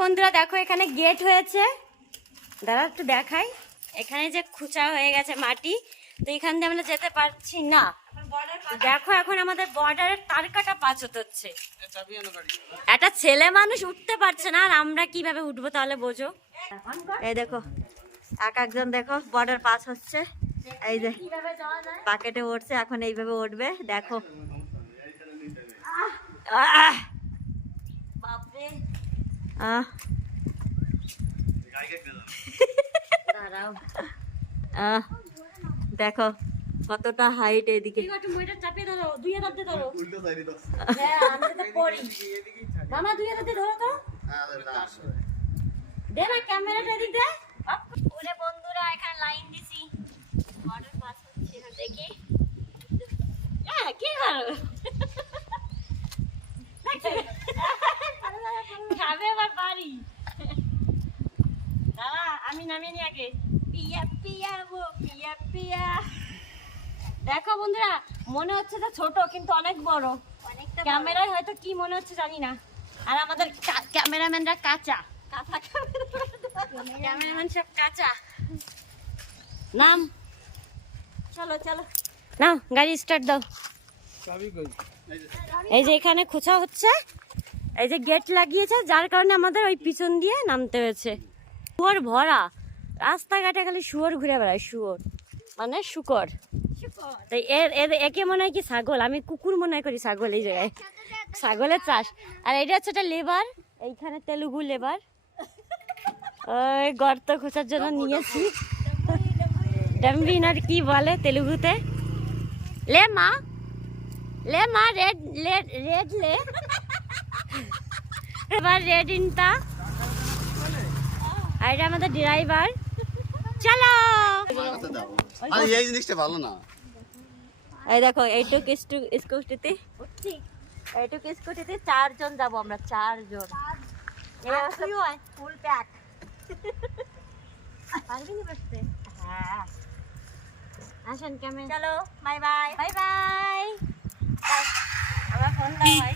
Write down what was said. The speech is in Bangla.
বন্ধুরা দেখো এখানে গেট হয়েছে, দাঁড়া একটু দেখাই। এখানে যে খুঁচা হয়ে গেছে মাটি, তো এখান দিয়ে আমরা যেতে পারছি না। দেখো এখন আমাদের বর্ডারের তার কাটা পাঁচত হচ্ছে, একটা ছেলে মানুষ উঠতে পারছে না, আর আমরা কিভাবে উঠবো তাহলে বোঝো। এই দেখো এক একজন দেখো বর্ডার পাস হচ্ছে, এই যে বাকেটে উঠছে, এখন এইভাবে উঠবে দেখো। বাপরে দেখো কতটা হাইট এদিকে। বন্ধুরা এখানে লাইন দিছি, দেখি কি করো খাবে আবার বাড়ি। দাঁড়া আমি নামিয়ে নি আগে। পিয়া পিয়া গো পিয়া পিয়া। দেখো বন্ধুরা মনে হচ্ছে যে ছোট কিন্তু অনেক বড়, ক্যামেরায় হয়তো কি মনে হচ্ছে জানি না। আর আমাদের ক্যামেরাম্যানরা কাঁচা, ক্যামেরাম্যান সব কাঁচা। নাম চলো চলো নাও, গাড়ি স্টার্ট দাও। এই যে এখানে খোঁচা হচ্ছে, এই যে গেট লাগিয়েছে, যার কারণে আমাদের ওই পিছন দিয়ে নামতে হয়েছে। শুয়োর ভরা রাস্তাঘাটে, খালি শুয়োর ঘুরে বেড়ায়, শুয়োর মানে শুকর। তাই একে মনে হয় কি ছাগল, আমি কুকুর মনে করি ছাগল। এই জায়গায় ছাগলের চাষ। আর এটা হচ্ছে একটা লেবার, এইখানে তেলুগু লেবার, ওই গর্ত খোঁচার জন্য নিয়েছি। ডাম্বিনার কি বলে তেলুগুতে, লে মা রেড রেড লে এবার রেড ইনটা। আর এটা আমাদের ড্রাইভার। চলো এই জিনিসটা ভালো না। এই দেখো এইটুক স্কুটিতে, এইটুক স্কুটিতে 4 জন যাবো আমরা, 4 জন। ফুল প্যাক। পারবি না বসতে? হ্যাঁ আসেন ক্যামেরা। চলো বাই বাই বাই বাই। আমার ফোন দাও ভাই।